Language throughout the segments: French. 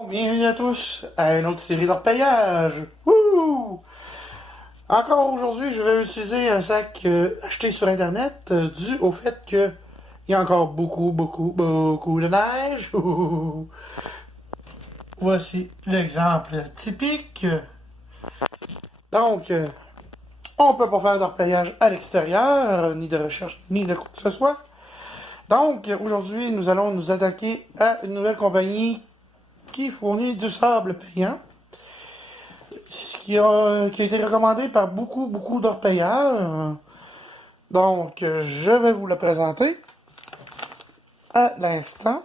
Bienvenue à tous à une autre série d'orpaillage. Wouh! Encore aujourd'hui, je vais utiliser un sac acheté sur Internet dû au fait que il y a encore beaucoup de neige. Ouh. Voici l'exemple typique. Donc, on peut pas faire d'orpaillage à l'extérieur, ni de recherche, ni de quoi que ce soit. Donc, aujourd'hui, nous allons nous attaquer à une nouvelle compagnie qui fournit du sable payant. Qui a été recommandé par beaucoup d'orpailleurs. Donc, je vais vous le présenter à l'instant.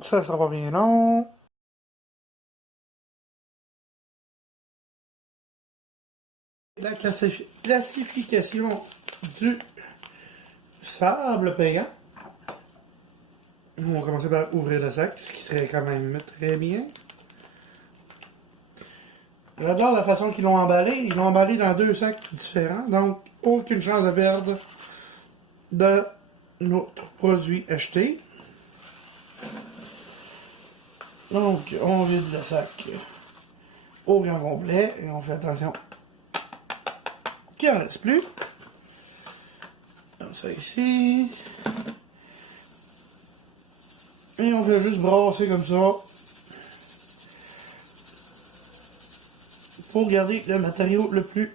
Ça sera pas bien long. La classification du sable payant. On va commencer par ouvrir le sac, ce qui serait quand même très bien. J'adore la façon qu'ils l'ont emballé. Ils l'ont emballé dans deux sacs différents, donc aucune chance à perdre de notre produit acheté. Donc, on vide le sac au grand complet et on fait attention qu'il n'en reste plus. Comme ça ici. Et on fait juste brasser comme ça pour garder le matériau le plus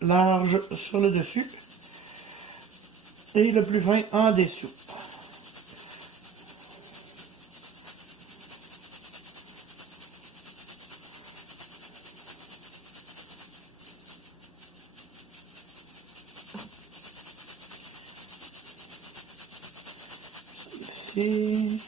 large sur le dessus et le plus fin en dessous. Ici.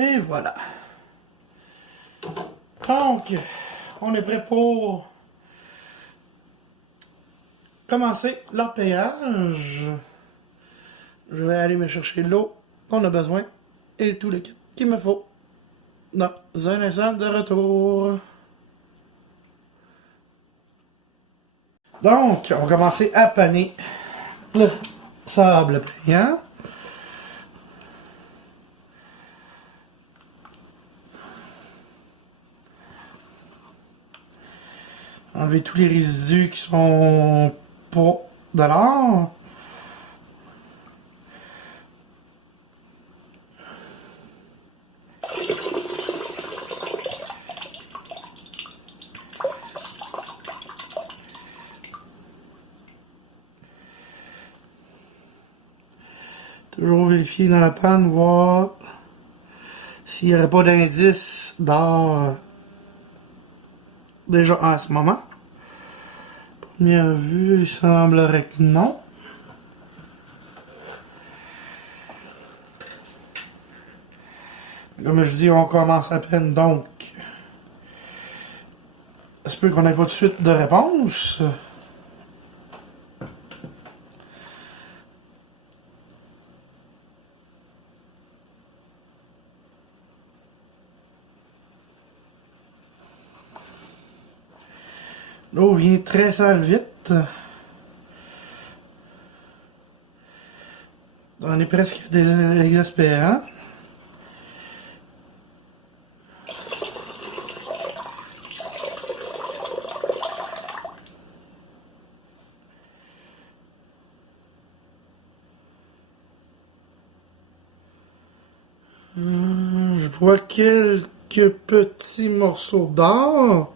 Et voilà. Donc, on est prêt pour commencer l'orpaillage. Je vais aller me chercher l'eau qu'on a besoin et tout le kit qu'il me faut dans un instant de retour. Donc, on va commencer à paner le sable brillant. Enlever tous les résidus qui sont pas de l'or. Toujours vérifier dans la panne, voir s'il n'y aurait pas d'indice d'or déjà en ce moment. Première vue, il semblerait que non. Comme je dis, on commence à peine, donc ça se peut qu'on n'ait pas de suite de réponse. L'eau vient très sale vite. On est presque exaspérant. Je vois quelques petits morceaux d'or.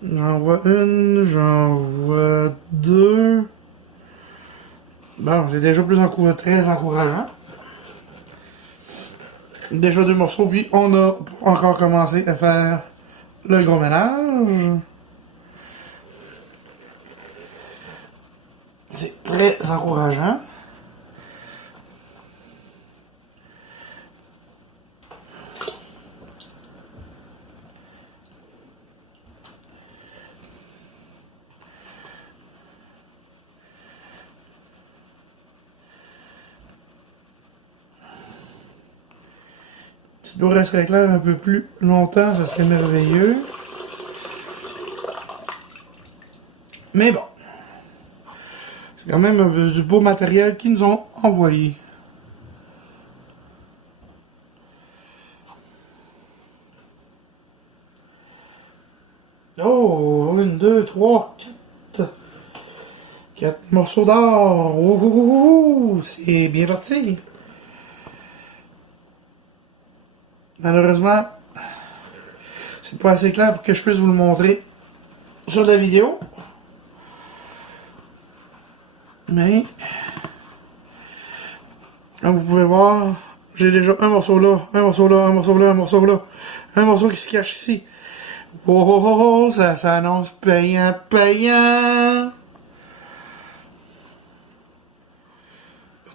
J'en vois une, j'en vois deux. Bon, c'est déjà très encourageant. Déjà deux morceaux, puis on a encore commencé à faire le gros ménage. C'est très encourageant. Si l'eau resterait claire un peu plus longtemps, ça serait merveilleux. Mais bon. C'est quand même du beau matériel qu'ils nous ont envoyé. Oh, 1, 2, 3, 4. 4 morceaux d'or. Oh, oh, oh, oh, c'est bien parti. Malheureusement, c'est pas assez clair pour que je puisse vous le montrer sur la vidéo. Mais, comme vous pouvez voir, j'ai déjà un morceau là, un morceau là, un morceau là, un morceau là, un morceau qui se cache ici. Oh oh oh, oh, ça s'annonce payant, payant.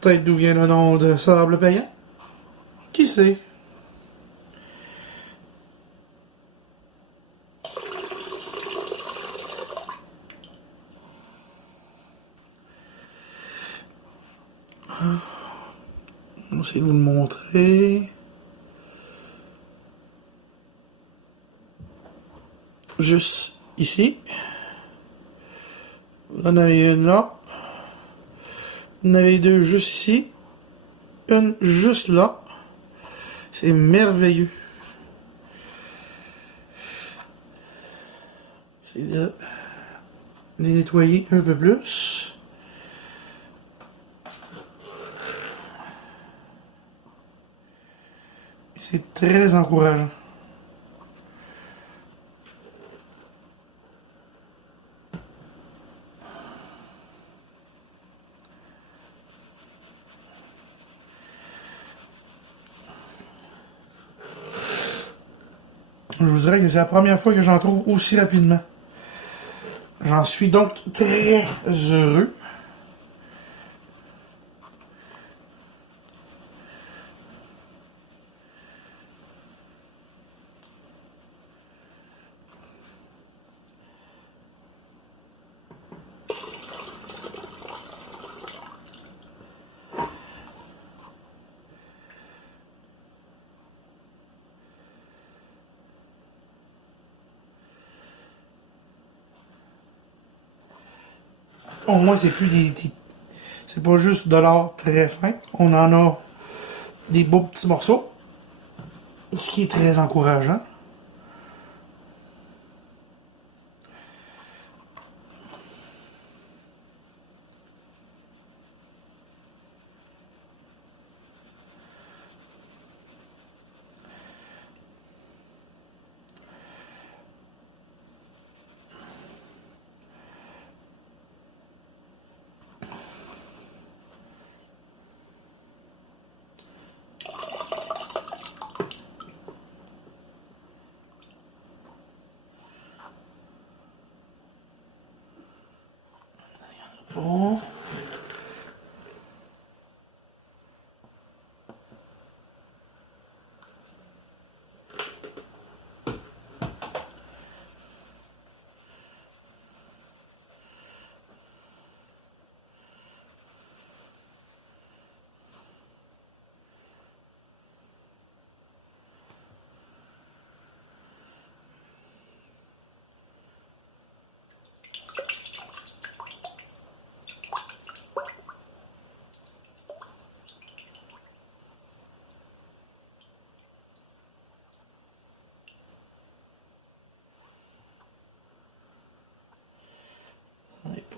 Peut-être d'où vient le nom de sable payant. Qui sait? On va essayer de vous le montrer. Juste ici. Vous en avez une là. Vous en avez deux juste ici. Une juste là. C'est merveilleux. C'est de les nettoyer un peu plus. C'est très encourageant. Je vous dirais que c'est la première fois que j'en trouve aussi rapidement. J'en suis donc très heureux. Au moins, c'est plus c'est pas juste de l'or très fin. On en a des beaux petits morceaux. Ce qui est très encourageant. Bon.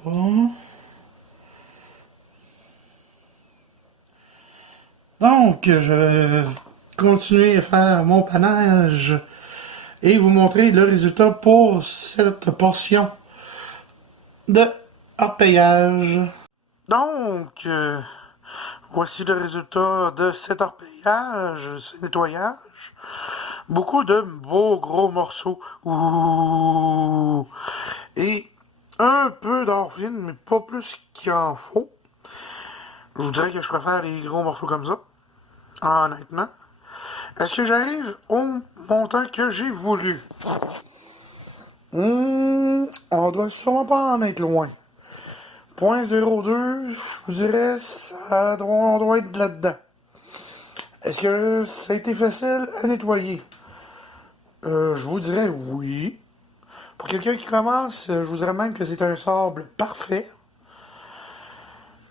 Bon. Donc, je vais continuer à faire mon panache et vous montrer le résultat pour cette portion de orpaillage. Donc, voici le résultat de cet orpaillage, ce nettoyage. Beaucoup de beaux gros morceaux. Ouh. Et un peu d'or fine, mais pas plus qu'il en faut. Je vous dirais que je préfère les gros morceaux comme ça. Honnêtement. Est-ce que j'arrive au montant que j'ai voulu? On doit sûrement pas en être loin. 0.02, je vous dirais, on doit être là-dedans. Est-ce que ça a été facile à nettoyer? Je vous dirais oui. Pour quelqu'un qui commence, je vous dirais même que c'est un sable parfait.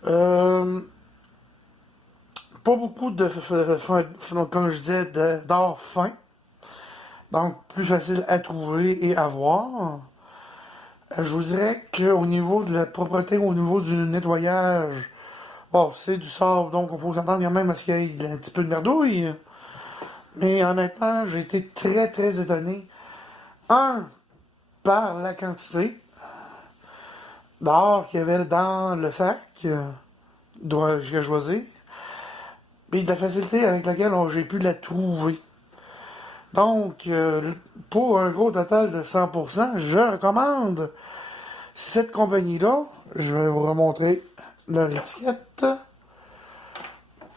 Euh, Pas beaucoup de, comme je disais, d'or fin. Donc, plus facile à trouver et à voir. Je vous dirais qu'au niveau de la propreté, au niveau du nettoyage, bon, c'est du sable, donc il faut s'entendre quand même à ce qu'il y ait un petit peu de merdouille. Mais honnêtement, j'ai été très très étonné. Un, par la quantité d'or qu'il y avait dans le sac, dois-je choisir, et de la facilité avec laquelle j'ai pu la trouver. Donc, pour un gros total de 100%, je recommande cette compagnie-là. Je vais vous remontrer leur étiquette.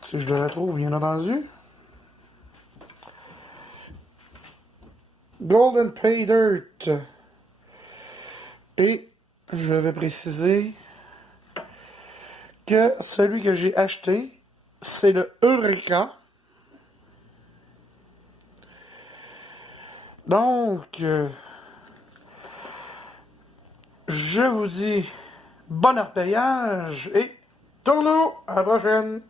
Si je la trouve, bien entendu. Golden Pay Dirt. Et je vais préciser que celui que j'ai acheté, c'est le Eureka. Donc, je vous dis bon arpillage et tourneau, à la prochaine!